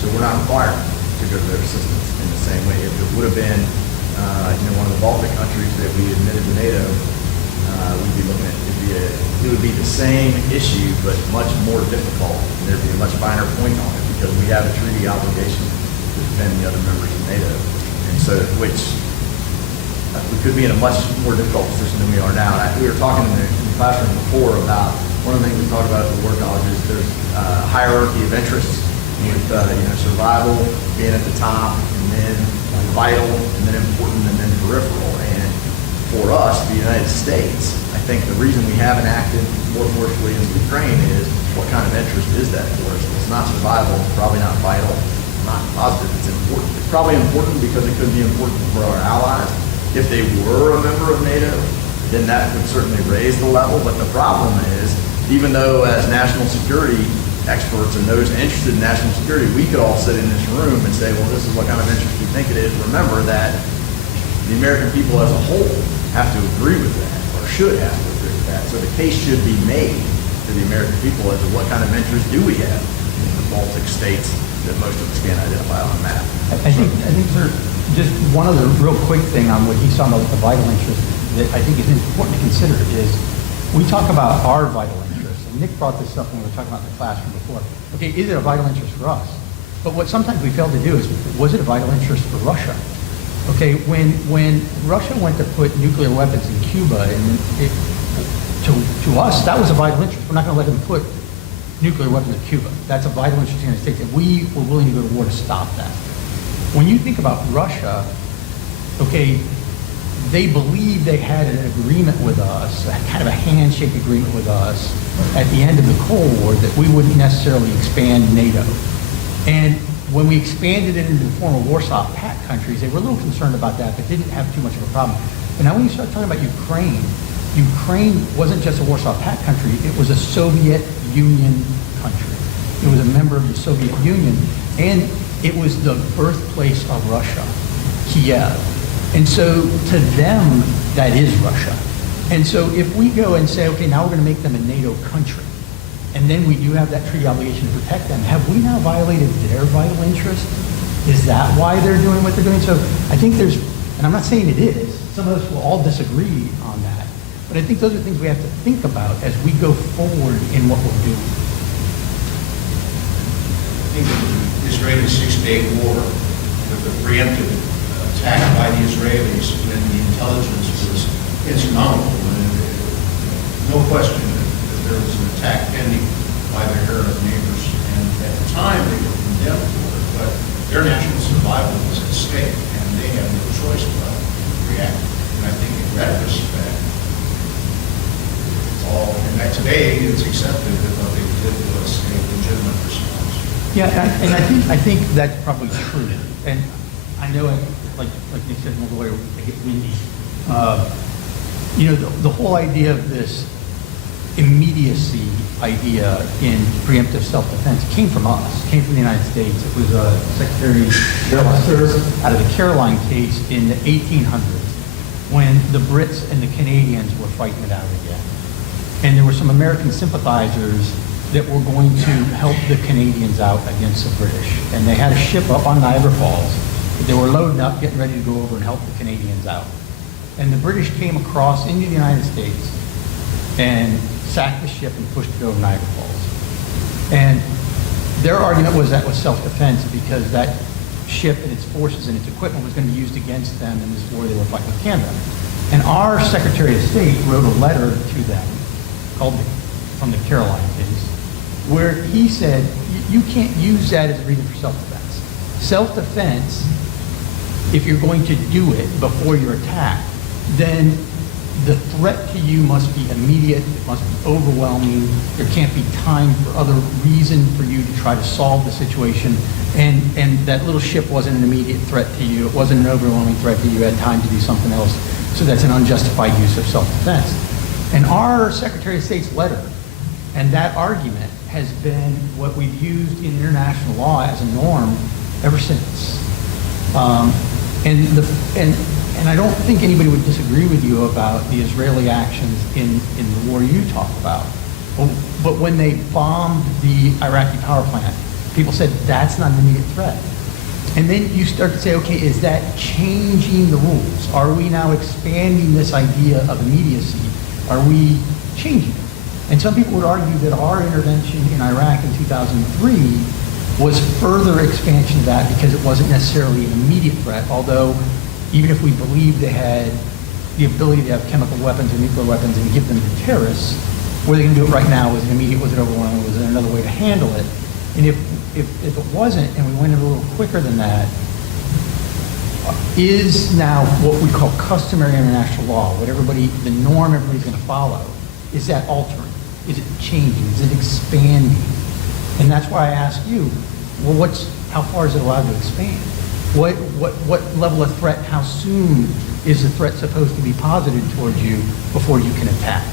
so we're not required to go to their assistance in the same way. If it would have been, one of the Baltic countries that we admitted to NATO, we'd be looking at, it would be the same issue, but much more difficult. And there'd be a much finer point on it because we have a treaty obligation to defend the other members of NATO. And so, which we could be in a much more difficult position than we are now. And we were talking in the classroom before about one of the things we talk about at the war college is there's a hierarchy of interests with survival being at the top, and then vital, and then important, and then peripheral. And for us, the United States, I think the reason we haven't acted more forcefully in Ukraine is what kind of interest is that for us? It's not survival, it's probably not vital, not positive, it's important. It's probably important because it could be important for our allies. If they were a member of NATO, then that would certainly raise the level. But the problem is, even though as national security experts and those interested in national security, we could all sit in this room and say, well, this is what kind of interest we think it is. Remember that the American people as a whole have to agree with that, or should have to agree with that. So the case should be made to the American people as to what kind of interest do we have in the Baltic states that most of us can't identify on a map. I think sir, just one other real quick thing on what he's talking about with the vital interest that I think is important to consider is we talk about our vital interests. And Nick brought this up when we were talking about in the classroom before. Okay, is it a vital interest for us? But what sometimes we fail to do is, was it a vital interest for Russia? Okay, when Russia went to put nuclear weapons in Cuba, and to us, that was a vital interest. We're not going to let them put nuclear weapons in Cuba. That's a vital interest in the United States, and we were willing to go to war to stop that. When you think about Russia, okay, they believe they had an agreement with us, kind of a handshake agreement with us at the end of the Cold War that we wouldn't necessarily expand NATO. And when we expanded it into the former Warsaw Pact countries, they were a little concerned about that, but didn't have too much of a problem. But now when you start talking about Ukraine, Ukraine wasn't just a Warsaw Pact country, it was a Soviet Union country. It was a member of the Soviet Union, and it was the birthplace of Russia, Kiev. And so to them, that is Russia. And so if we go and say, okay, now we're going to make them a NATO country, and then we do have that treaty obligation to protect them, have we now violated their vital interest? Is that why they're doing what they're doing? So I think there's, and I'm not saying it is, some of us will all disagree on that, but I think those are things we have to think about as we go forward in what we're doing. I think the Israeli Six-Day War, with the preemptive attack by the Israelis when the intelligence was insurmountable, no question that there was an attack pending by their Arab neighbors, and at the time they were condemned for it, but their national survival was at stake, and they had no choice but to react. And I think in retrospect, it's all, and today it's accepted that what they did was a legitimate response. Yeah, and I think that's probably true. And I know, like you said, in the lawyer, I get windy. The whole idea of this immediacy idea in preemptive self-defense came from us, came from the United States. It was Secretary Delasseur out of the Caroline case in the 1800s when the Brits and the Canadians were fighting it out again. And there were some American sympathizers that were going to help the Canadians out against the British. And they had a ship up on Niagara Falls. They were loading up, getting ready to go over and help the Canadians out. And the British came across into the United States and sacked the ship and pushed it over Niagara Falls. And their argument was that was self-defense because that ship and its forces and its equipment was going to be used against them in this war they were fighting with Canada. And our Secretary of State wrote a letter to them called from the Caroline case, where he said, you can't use that as a reason for self-defense. Self-defense, if you're going to do it before you're attacked, then the threat to you must be immediate, it must be overwhelming, there can't be time for other reason for you to try to solve the situation, and that little ship wasn't an immediate threat to you, it wasn't an overwhelming threat to you, you had time to do something else, so that's an unjustified use of self-defense. And our Secretary of State's letter and that argument has been what we've used in international law as a norm ever since. And I don't think anybody would disagree with you about the Israeli actions in the war you talk about. But when they bombed the Iraqi power plant, people said that's not an immediate threat. And then you start to say, okay, is that changing the rules? Are we now expanding this idea of immediacy? Are we changing it? And some people would argue that our intervention in Iraq in 2003 was further expansion of that because it wasn't necessarily an immediate threat, although even if we believed they had the ability to have chemical weapons or nuclear weapons and give them to terrorists, were they going to do it right now? Was it immediate? Was it overwhelming? Was there another way to handle it? And if it wasn't, and we went in a little quicker than that, is now what we call customary international law, what the norm everybody's going to follow, is that altering? Is it changing? Is it expanding? And that's why I ask you, well, how far is it allowed to expand? What level of threat, how soon is the threat supposed to be posited towards you before you can attack?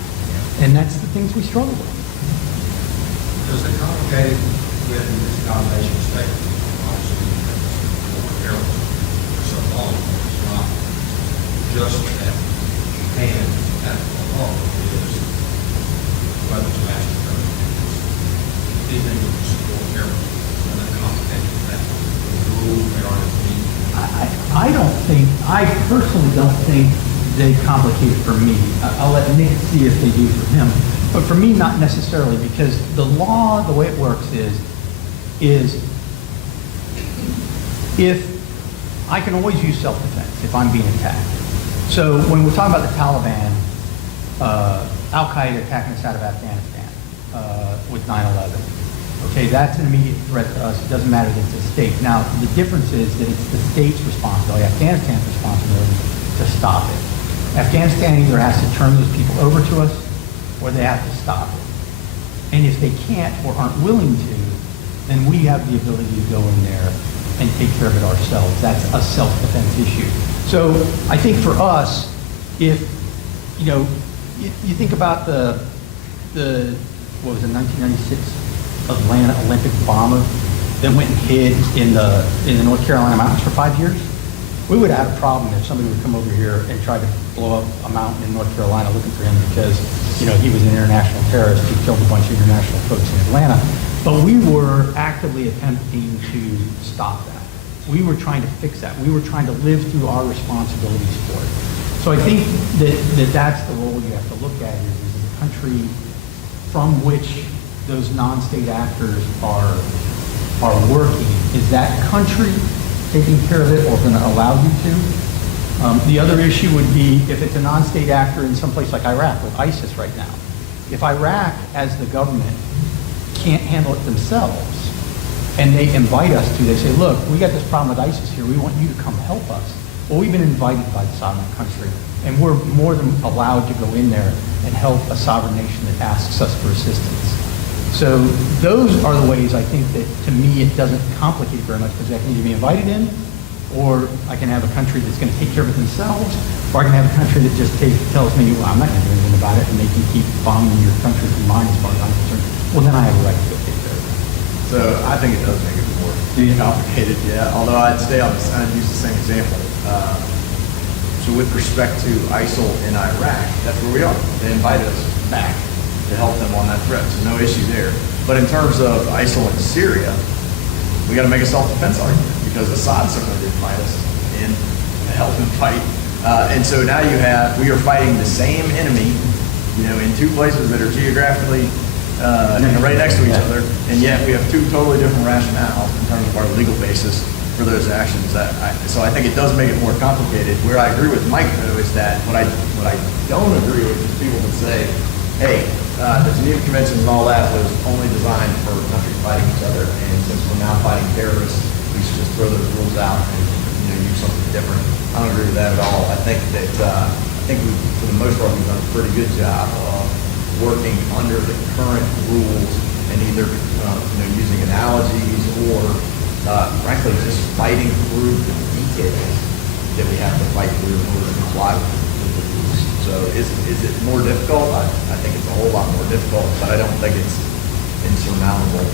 And that's the things we struggle with. Does it complicate with this combination of statements? Obviously, more careless for so long. It's not just that you can act alone. It is whether to ask the president. Anything that was more careless and that complicated that. The rules they are to be. I personally don't think they complicate it for me. I'll let Nick see if they do for him. But for me, not necessarily, because the law, the way it works is if I can always use self-defense if I'm being attacked. So when we're talking about the Taliban, Al-Qaeda attacking us out of Afghanistan with 9/11, okay, that's an immediate threat to us. It doesn't matter that it's a state. Now, the difference is that it's the state's responsibility, Afghanistan's responsibility to stop it. Afghanistan either has to turn those people over to us or they have to stop it. And if they can't or aren't willing to, then we have the ability to go in there and take care of it ourselves. That's a self-defense issue. So I think for us, if, you think about the what was it, 1996 Atlanta Olympic bomber that went and hid in the North Carolina mountains for 5 years, we would have a problem if somebody would come over here and try to blow up a mountain in North Carolina looking for him because, he was an international terrorist who killed a bunch of international folks in Atlanta. But we were actively attempting to stop that. We were trying to fix that. We were trying to live through our responsibilities for it. So I think that's the role you have to look at is the country from which those non-state actors are working. Is that country taking care of it or going to allow you to? The other issue would be if it's a non-state actor in some place like Iraq with ISIS right now. If Iraq, as the government, can't handle it themselves, and they invite us to, they say, look, we got this problem with ISIS here, we want you to come help us. Well, we've been invited by the sovereign country, and we're more than allowed to go in there and help a sovereign nation that asks us for assistance. So those are the ways I think that, to me, it doesn't complicate very much because I can either be invited in, or I can have a country that's going to take care of it themselves, or I can have a country that just tells me, well, I'm not going to do anything about it, and they can keep bombing your country through mine as far as I'm concerned. Well, then I have a right to get paid fair. So I think it does make it more complicated, yeah. Although I'd use the same example. So with respect to ISIL in Iraq, that's where we are. They invited us back to help them on that threat, so no issue there. But in terms of ISIL in Syria, we got to make a self-defense argument because Assad certainly didn't fight us in to help him fight. And so now we are fighting the same enemy, in two places that are geographically right next to each other, and yet we have two totally different rationales in terms of our legal basis for those actions. So I think it does make it more complicated. Where I agree with Mike, though, is that what I don't agree with is people that say, hey, the Geneva Convention and all that was only designed for countries fighting each other, and since we're now fighting terrorists, we should just throw those rules out and use something different. I don't agree with that at all. I think that for the most part, we've done a pretty good job of working under the current rules and either using analogies or frankly just fighting through the details that we have to fight through in order to comply with the rules. So is it more difficult? I think it's a whole lot more difficult, but I don't think it's insurmountable.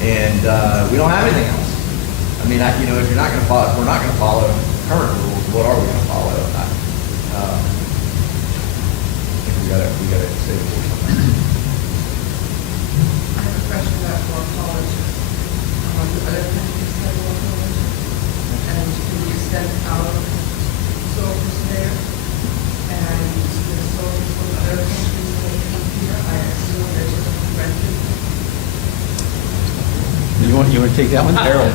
And we don't have anything else. I mean, if we're not going to follow current rules, what are we going to follow? I think we got to stay the course on that. I have a question about war college. Do other countries have war college? And do we send our soldiers there? And the soldiers from other countries when they come here, I assume they're just rented. You want to take that one, Harold?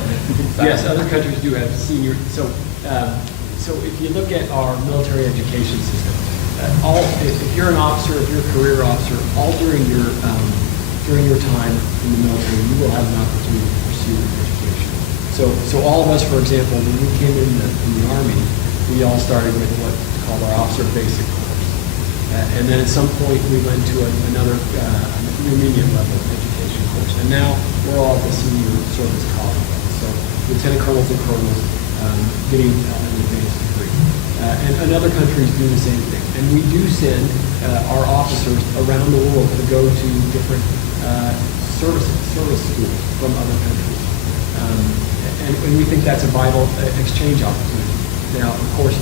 Yes, other countries do have senior. So if you look at our military education system, if you're an officer, if you're a career officer, all during your time in the military, you will have an opportunity to pursue education. So all of us, for example, when we came in the Army, we all started with what's called our officer basic course, and then at some point we went to another intermediate level education course, and now we're all at the senior service college level. So lieutenant colonels and colonels getting an advanced degree. And other countries do the same thing. And we do send our officers around the world to go to different service schools from other countries. And we think that's a vital exchange opportunity. Now, of course,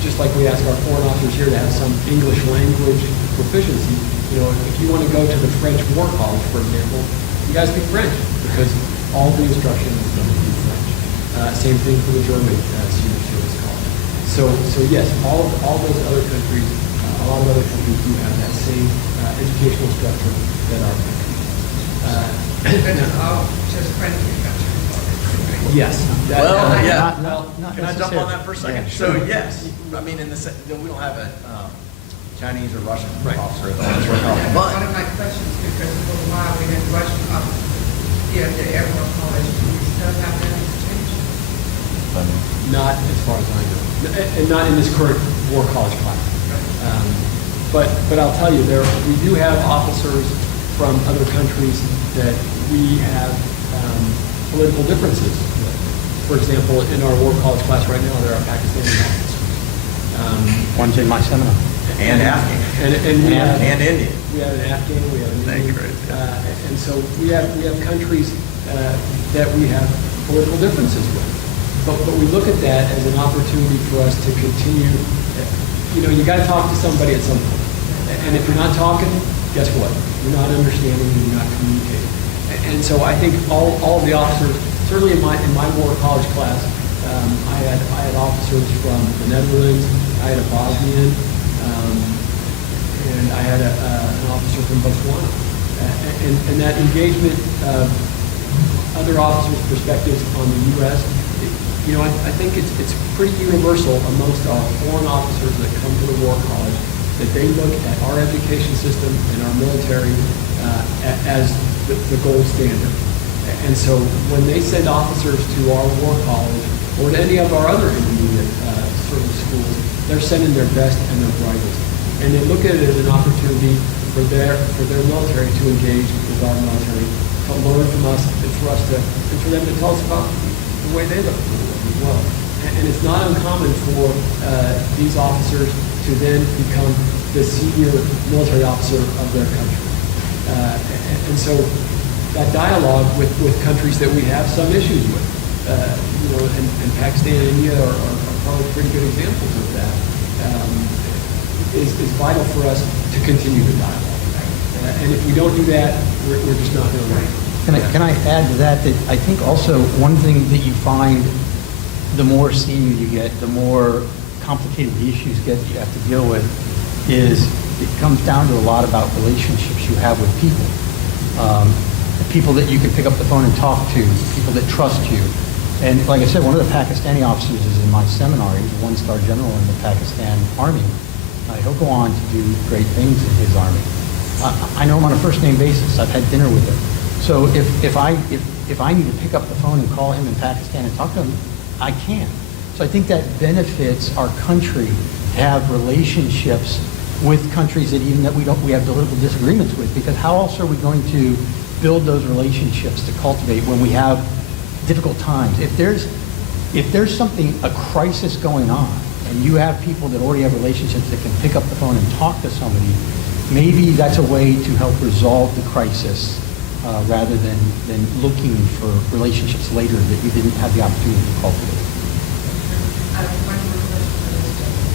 just like we ask our foreign officers here to have some English language proficiency, if you want to go to the French War College, for example, you guys speak French because all the instruction is going to be French. Same thing for the German Senior Service College. So yes, all those other countries, a lot of other countries do have that same educational structure that our country does. But it's all just friendly countries. Yes. Can I jump on that for a second? Yeah, So yes, I mean, we don't have a Chinese or Russian officer at the Army War College, One but of my questions, because for a while we had Russian officers here at the Air Force College, do we still have that exchange? Not as far as I know, and not in this current War College class. But I'll tell you, we do have officers from other countries that we have political differences with. For example, in our War College class right now, there are Pakistani officers. One's in my seminar. and Afghan And we have and Indian. We have an Afghan, we have an Thank you, Indian. Ray. And so we have countries that we have political differences with. But we look at that as an opportunity for us to continue. You got to talk to somebody at some point. And if you're not talking, guess what? You're not understanding, you're not communicating. And so I think all of the officers, certainly in my War College class, I had officers from the Netherlands, I had a Bosnian, and I had an officer from Botswana. And that engagement of other officers' perspectives on the U.S., I think it's pretty universal amongst our foreign officers that come to the War College that they look at our education system and our military as the gold standard. And so when they send officers to our War College or to any of our other intermediate service schools, they're sending their best and their brightest. And they look at it as an opportunity for their military to engage with our military, to learn from us, and for them to tell us about the way they look at the world as well. And it's not uncommon for these officers to then become the senior military officer of their country. And so that dialogue with countries that we have some issues with, and Pakistan and India are probably pretty good examples of that, is vital for us to continue the dialogue. And if we don't do that, we're just not going to win. Can I add to that, that I think also one thing that you find the more senior you get, the more complicated the issues get that you have to deal with, is it comes down to a lot about relationships you have with people. People that you can pick up the phone and talk to, people that trust you. And like I said, one of the Pakistani officers is in my seminar. He's a one-star general in the Pakistan Army. He'll go on to do great things in his army. I know him on a first-name basis. I've had dinner with him. So if I need to pick up the phone and call him in Pakistan and talk to him, I can. So I think that benefits our country to have relationships with countries that we have political disagreements with, because how else are we going to build those relationships to cultivate when we have difficult times? If there's something, a crisis going on, and you have people that already have relationships that can pick up the phone and talk to somebody, maybe that's a way to help resolve the crisis rather than looking for relationships later that you didn't have the opportunity to cultivate. I have one more question for this gentleman.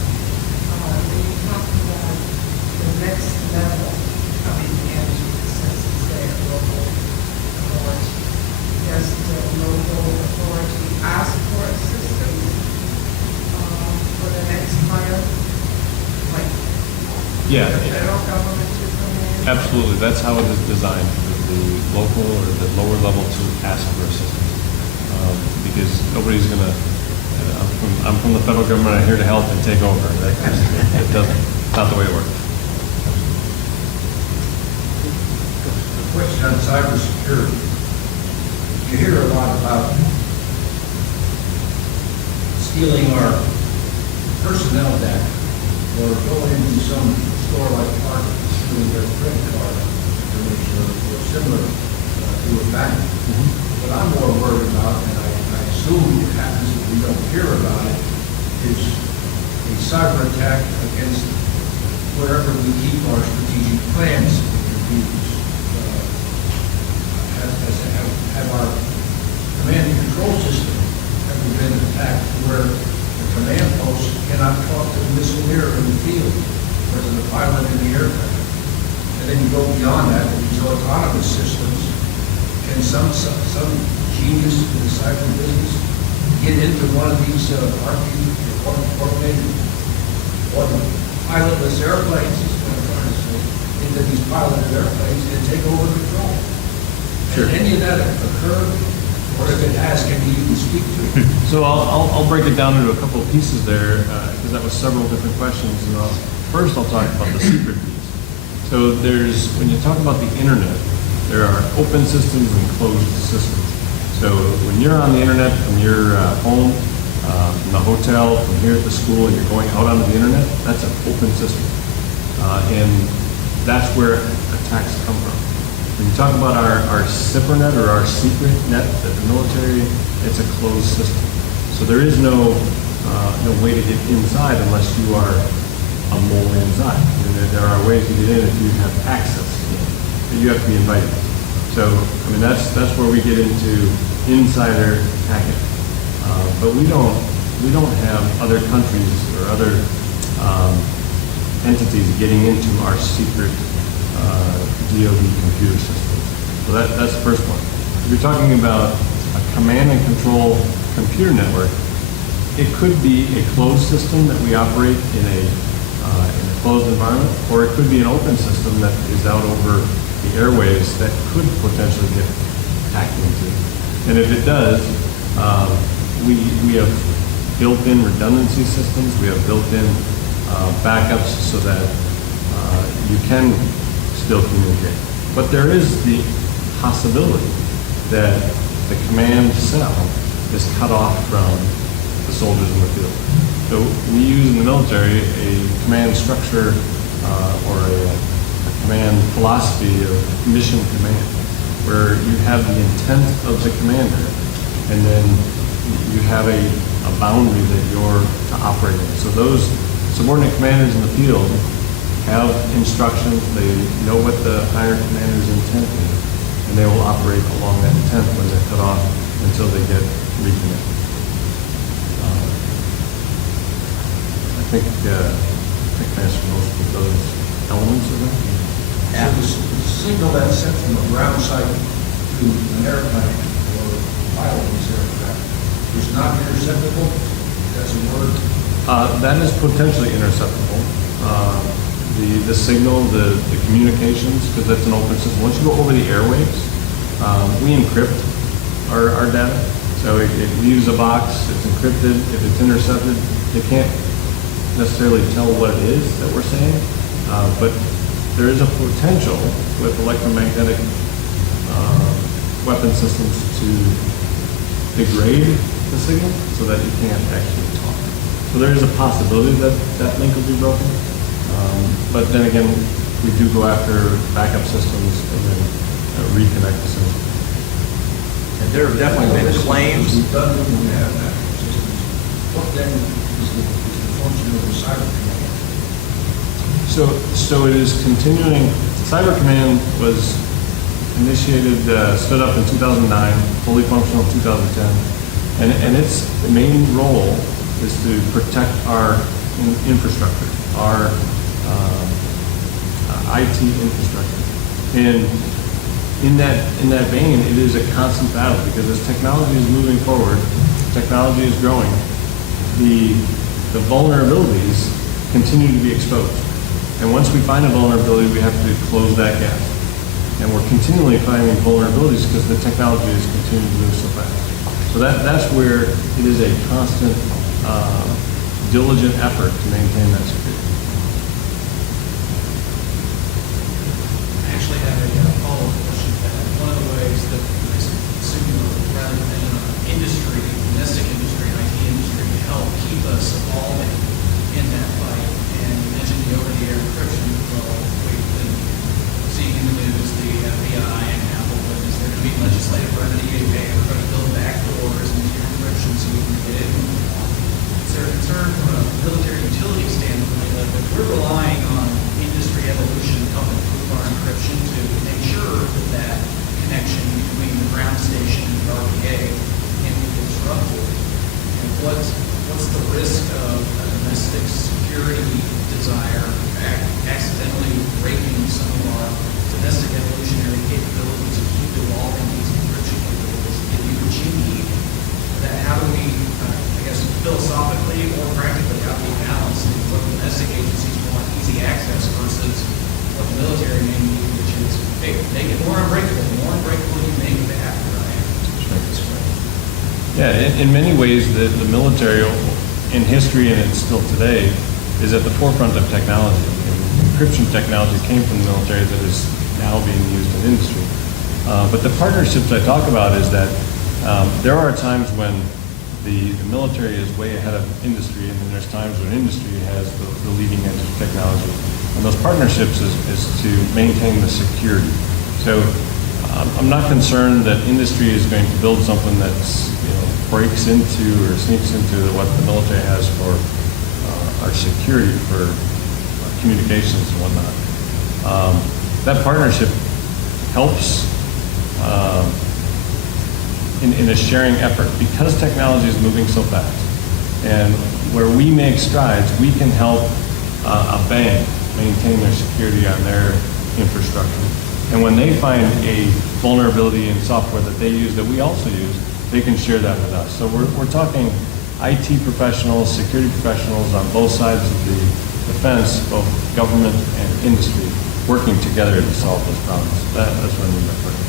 When you talk about the next level coming in the census there, local authority, does the local authority ask for assistance for the next hire? Like, Yeah. the federal government to come in? Absolutely, that's how it is designed, for the local or the lower level to ask for assistance. Because nobody's going to, I'm from the federal government, I'm here to help and take over. It doesn't, it's not the way it works. The question on cybersecurity. You hear a lot about stealing our personnel data or going into some store like Target, stealing their credit card information or similar to a bank. What I'm more worried about, and I assume it happens if we don't hear about it, is a cyber attack against wherever we keep our strategic plans and computers. Have our command and control system ever been attacked where the command post cannot talk to the missileer in the field or to the pilot in the aircraft? And then you go beyond that, and these autonomous systems, can some genius in the cyber business get into one of these pilotless airplanes, is what I'm trying to say, into these pilotless airplanes and take over control? Sure. Has any of that occurred, or if it has, can you even speak to it? So I'll break it down into a couple of pieces there, because that was several different questions. And first I'll talk about the secret piece. So when you talk about the internet, there are open systems and closed systems. So when you're on the internet from your home, from the hotel, from here at the school, and you're going out onto the internet, that's an open system. And that's where attacks come from. When you talk about our SIPRnet or our secret net that the military, it's a closed system. So there is no way to get inside unless you are a mole inside. And there are ways to get in if you have access, but you have to be invited. So I mean that's where we get into insider hacking. But we don't have other countries or other entities getting into our secret DoD computer systems. So that's the first one. If you're talking about a command and control computer network, it could be a closed system that we operate in a closed environment, or it could be an open system that is out over the airwaves that could potentially get hacked into. And if it does, we have built-in redundancy systems, we have built-in backups so that you can still communicate. But there is the possibility that the command cell is cut off from the soldiers in the field. So we use in the military a command structure or a command philosophy of mission command, where you have the intent of the commander, and then you have a boundary that you're to operate in. So those subordinate commanders in the field have instructions instructions, they know what the higher commander's intent is, and they will operate along that intent when they're cut off until they get reconnected. I think I answered most of those elements of that. So the signal that's sent from a ground site to an airplane or pilot of this aircraft is not interceptable? That's a word? That is potentially interceptable. The signal, the communications, because that's an open system. Once you go over the airwaves, we encrypt our data. So it leaves a box, it's encrypted. If it's intercepted, they can't necessarily tell what it is that we're saying, but there is a potential with electromagnetic weapon systems to degrade the signal so that you can't actually talk. So there is a possibility that that link will be broken. But then again, we do go after backup systems and then reconnect the system. And there have definitely been claims. We've done when we have that systems. What then is the function of the cyber command? So it is continuing. Cyber Command was initiated, stood up in 2009, fully functional in 2010, and its main role is to protect our infrastructure, our IT infrastructure. And in that vein, it is a constant battle because as technology is moving forward, technology is growing, the vulnerabilities continue to be exposed. And once we find a vulnerability, we have to close that gap. And we're continually finding vulnerabilities because the technology is continuing to move so fast. So that's where it is a constant, diligent effort to maintain that security. I actually have a follow-up question to that. One of the ways that I assume you're rather dependent on industry, domestic industry, IT industry to help keep us evolving in that fight. And you mentioned the over-the-air encryption. Well, we've been seeing in the news the FBI and Apple, but is there going to be legislative remedy? We're going to build backdoors into your encryption so we can get in. Is there a concern from a military utility standpoint that if we're relying on industry evolution to help improve our encryption to make sure that connection between the ground station and the RPA can't be disrupted? And what's the risk of a domestic security desire accidentally breaking some of our domestic evolutionary capabilities to keep evolving these encryption capabilities? If you achieve that, how do we, I guess, philosophically or practically, how do we balance what domestic agencies want easy access versus what the military may need, which is make it more unbreakable. The more unbreakable you make it, the happier I am. Yeah, in many ways, the military in history and it's still today is at the forefront of technology. And encryption technology came from the military that is now being used in industry. But the partnerships I talk about is that there are times when the military is way ahead of industry, and then there's times when industry has the leading edge of technology. And those partnerships is to maintain the security. So I'm not concerned that industry is going to build something that's breaks into or sneaks into what the military has for our security, for communications and whatnot. That partnership helps in a sharing effort because technology is moving so fast. And where we make strides, we can help a bank maintain their security on their infrastructure. And when they find a vulnerability in software that they use that we also use, they can share that with us. So we're talking IT professionals, security professionals on both sides of the fence, both government and industry, working together to solve those problems. That's what I mean by partnership.